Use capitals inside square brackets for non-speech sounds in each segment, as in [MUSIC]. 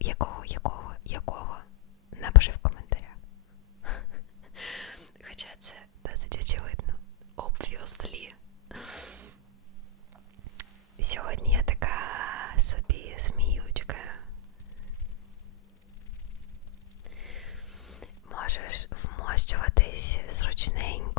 Якого, якого, якого? Напиши в коментарях. [LAUGHS] Хоча це досить очевидно. Obviously. Сьогодні я така собі зміючка. Можеш вмощуватись зручненько.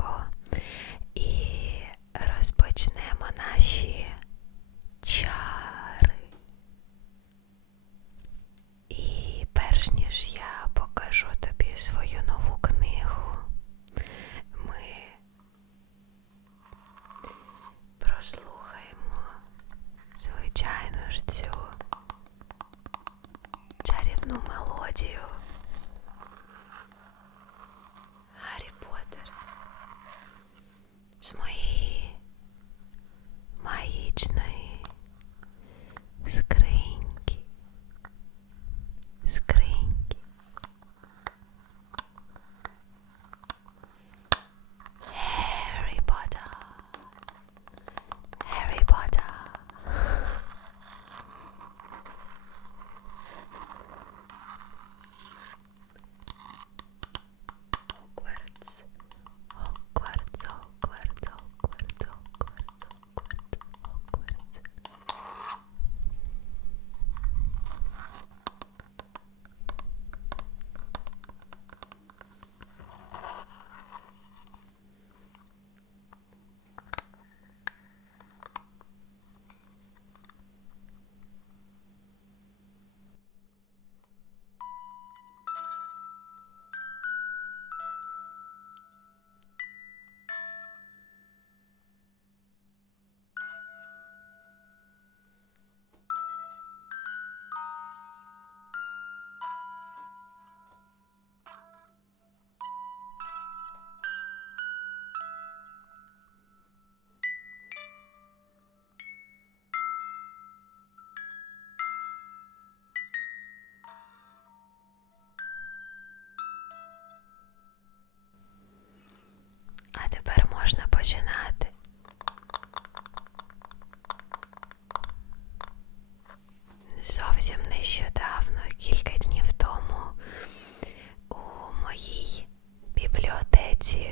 починати. Зовсім нещодавно, кілька днів тому, у моїй бібліотеці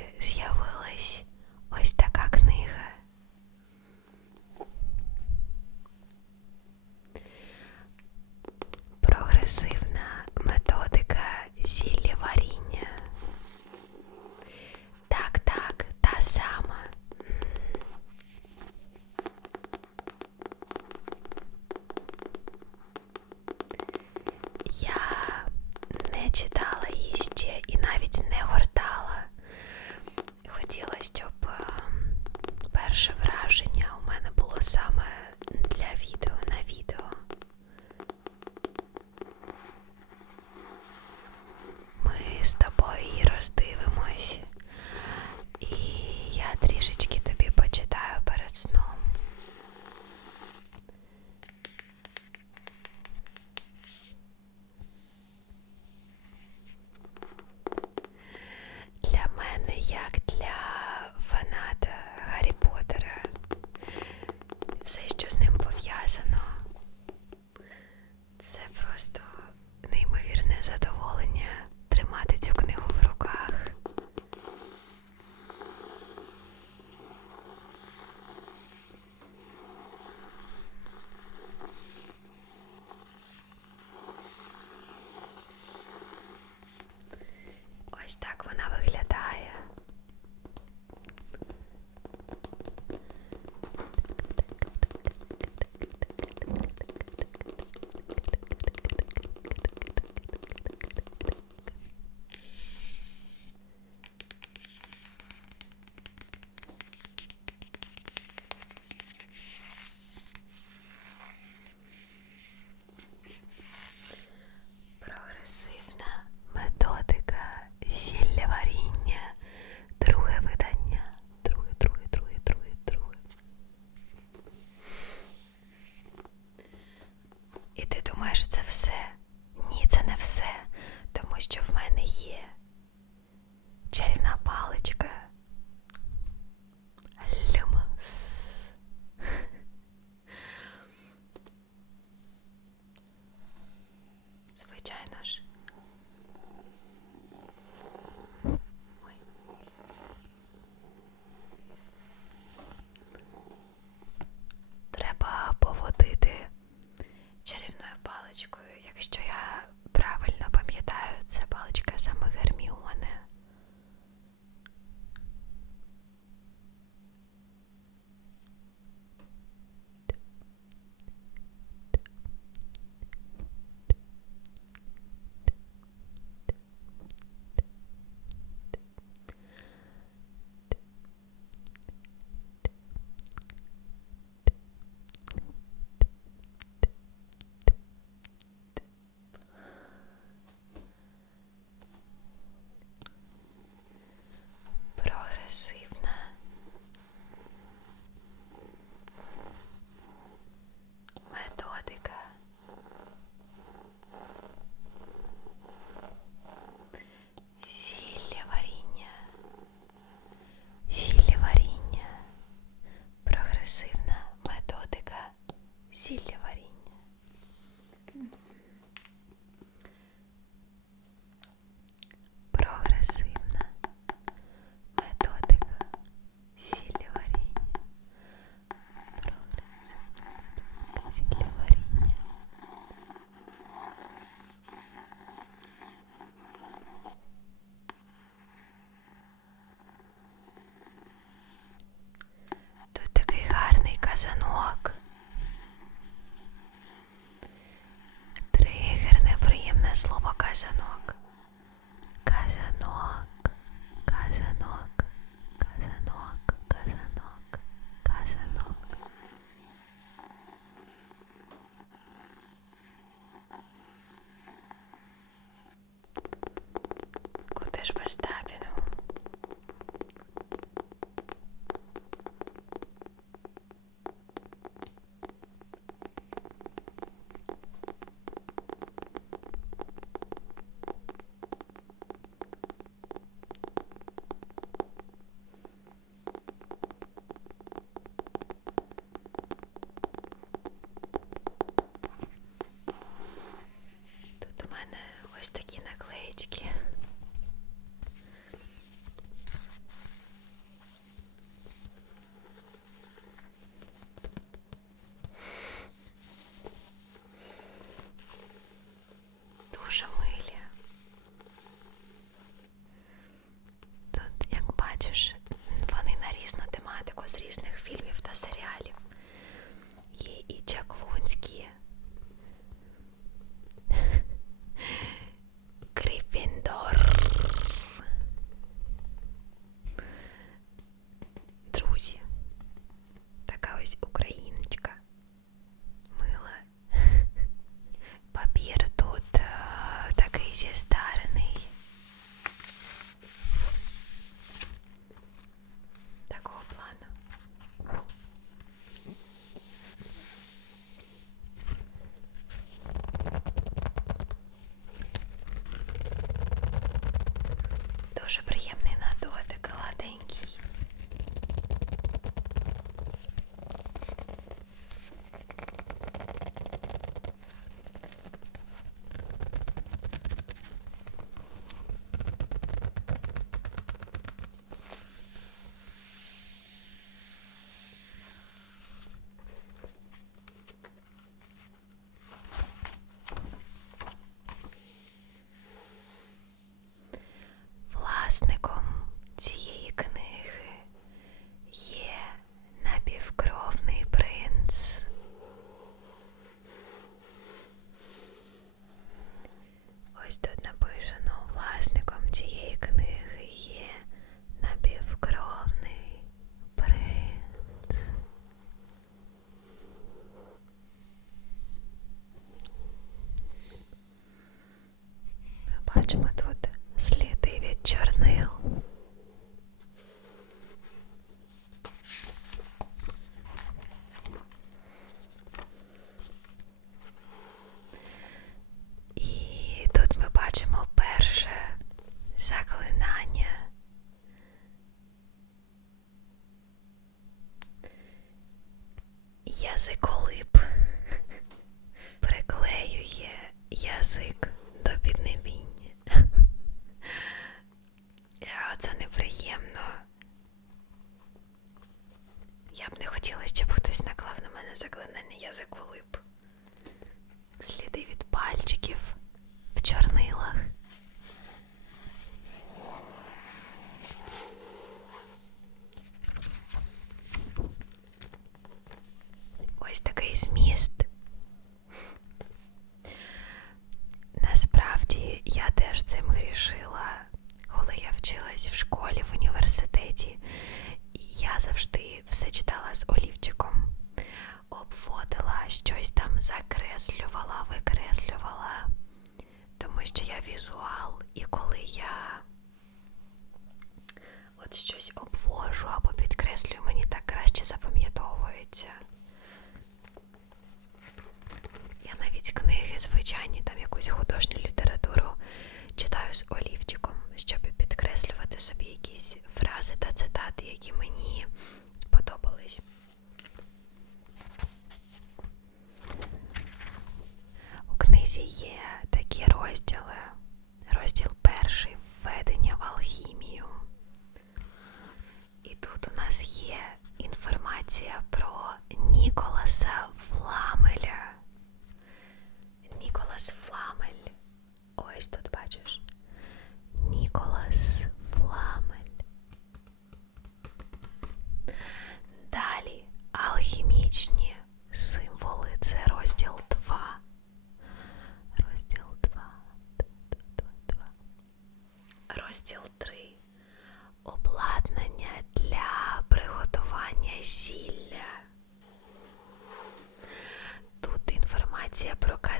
pace mă tot, sleep.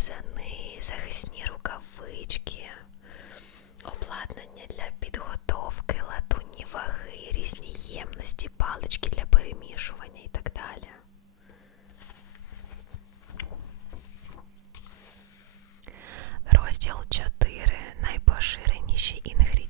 капюшони, захисні рукавички, обладнання для підготовки, латунні ваги, різні ємності, палички для перемішування і так далі. Розділ 4. Найпоширеніші інгредієнти.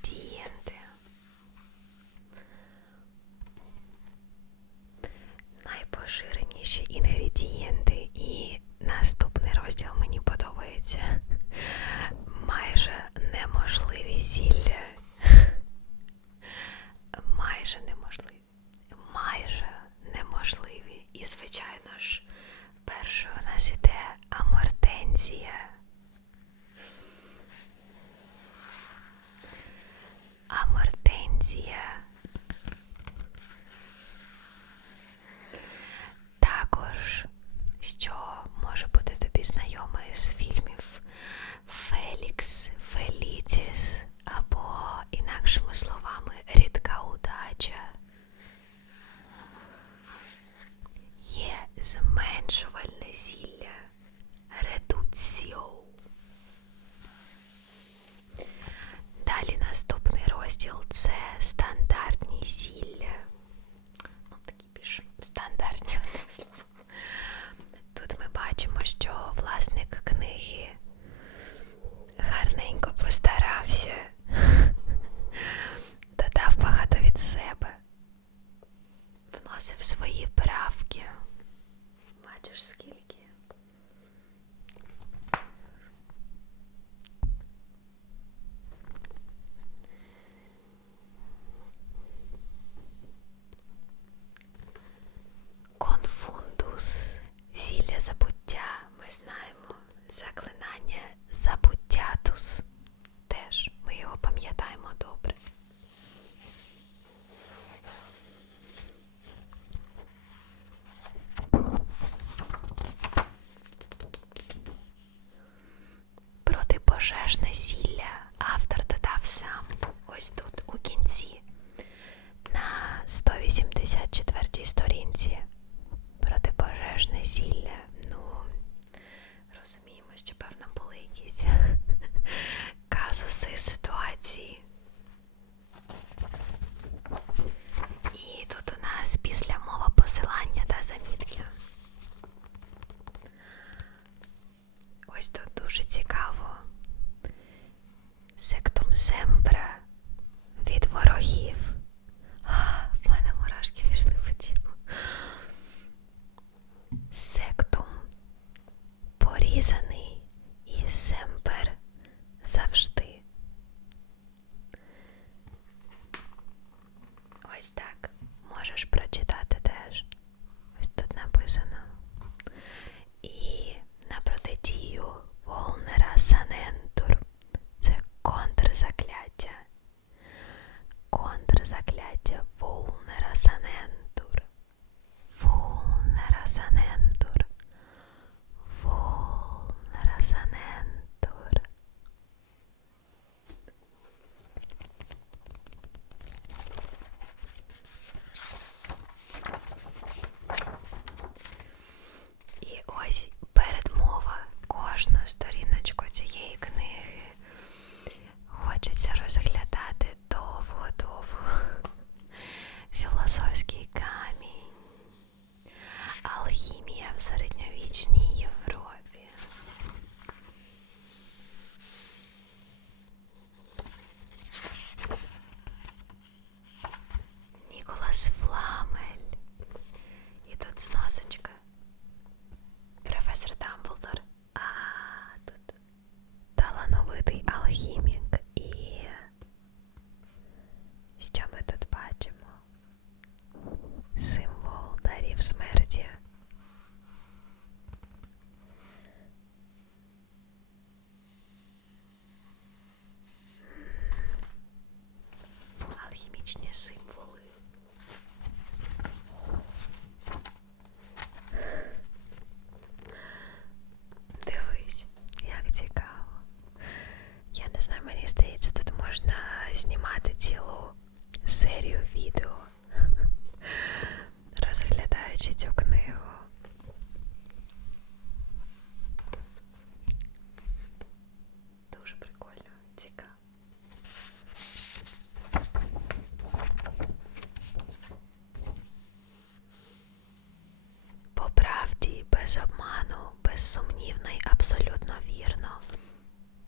Без обману, безсумнівно й абсолютно вірно.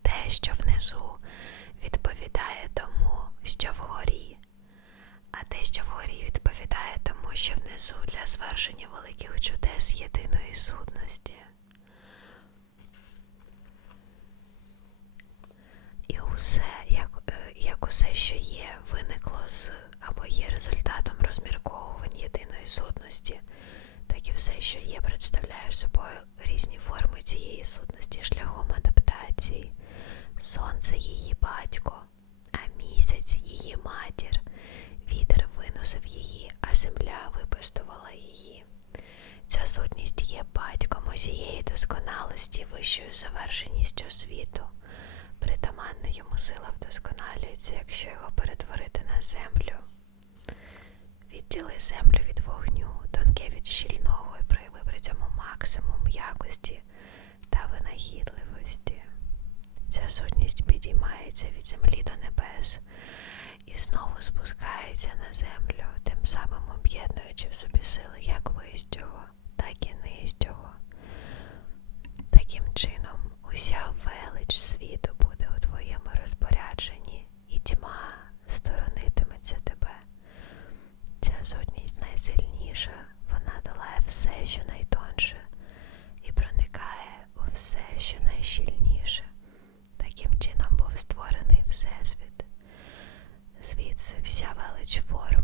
Те, що внизу, відповідає тому, що вгорі, а те, що вгорі відповідає тому, що внизу для звершення великих чудес єдиної сутності. І усе, як, е, як усе, що є, виникло з або є результатом розмірковувань єдиної сутності, і все, що є, представляє собою різні форми цієї сутності шляхом адаптації. Сонце її батько, а місяць її матір. Вітер виносив її, а земля випустувала її. Ця сутність є батьком усієї досконалості, вищою завершеністю світу. Притаманна йому сила вдосконалюється, якщо його перетворити на землю. Відділи землю від вогню, тонке від щільного і прояви при цьому максимум якості та винахідливості. Ця сутність підіймається від землі до небес і знову спускається на землю, тим самим об'єднуючи в собі сили як вищого, так і нижчого. Таким чином, уся велич світу буде у твоєму розпорядженні, і тьма сторонитиметься тебе. Ця сутність найсильніша, вона долає все, що найтонше, і проникає у все, що найщільніше. Таким чином був створений Всесвіт. Звідси вся велич форм,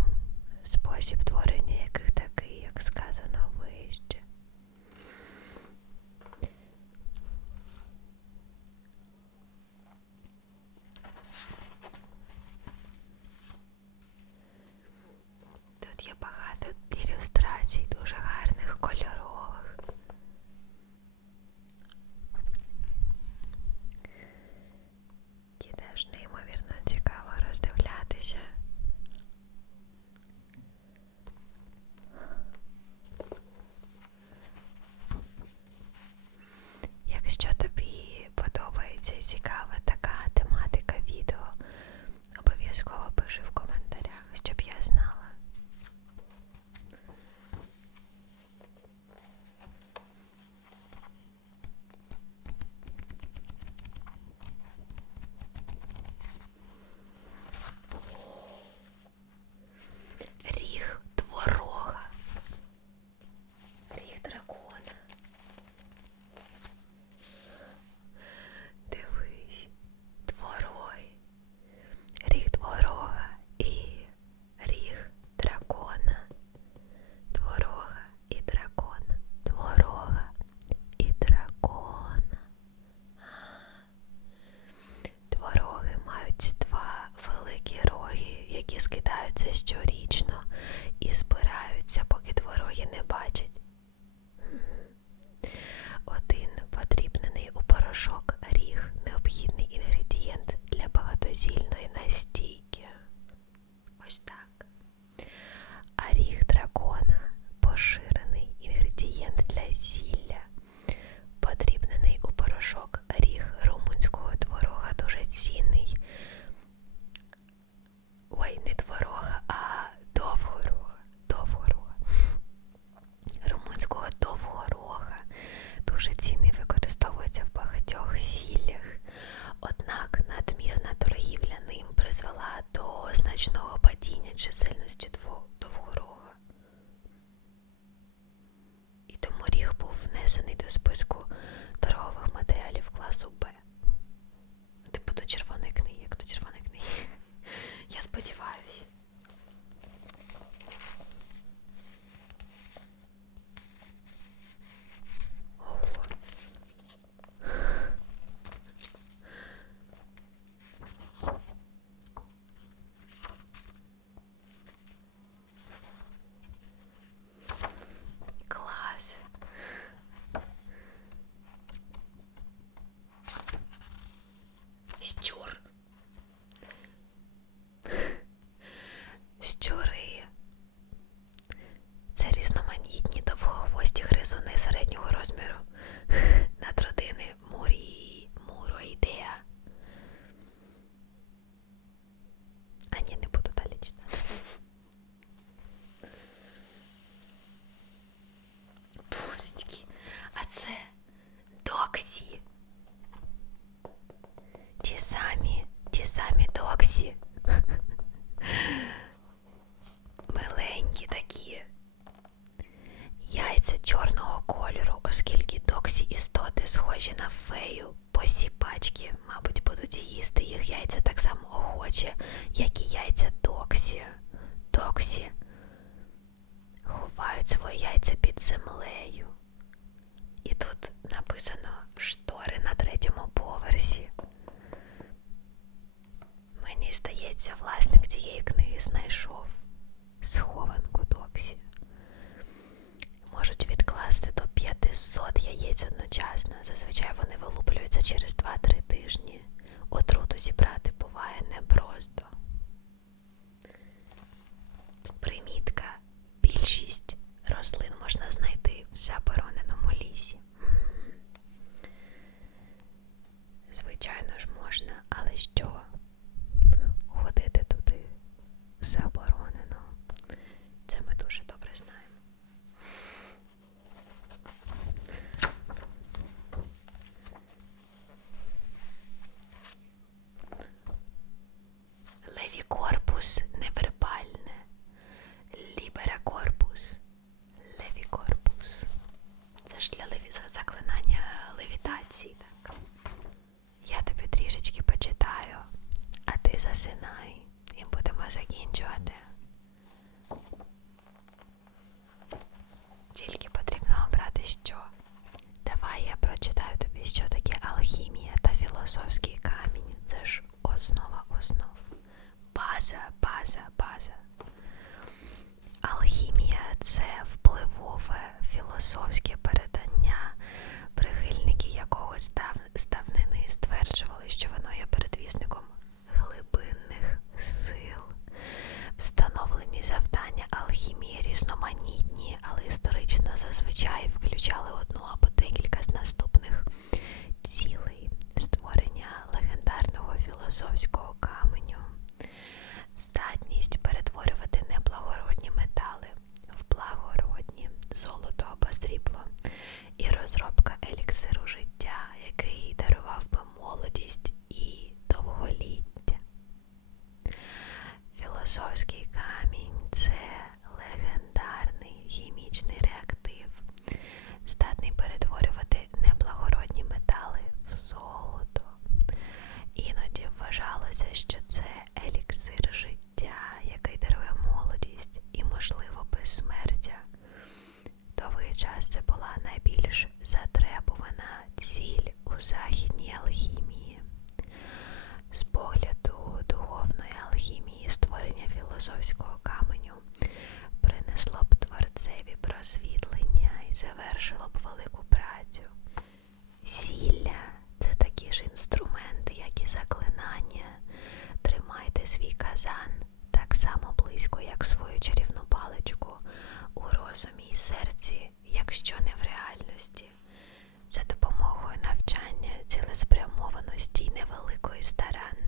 сами забороненому лісі. Звичайно ж можна,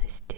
Namaste.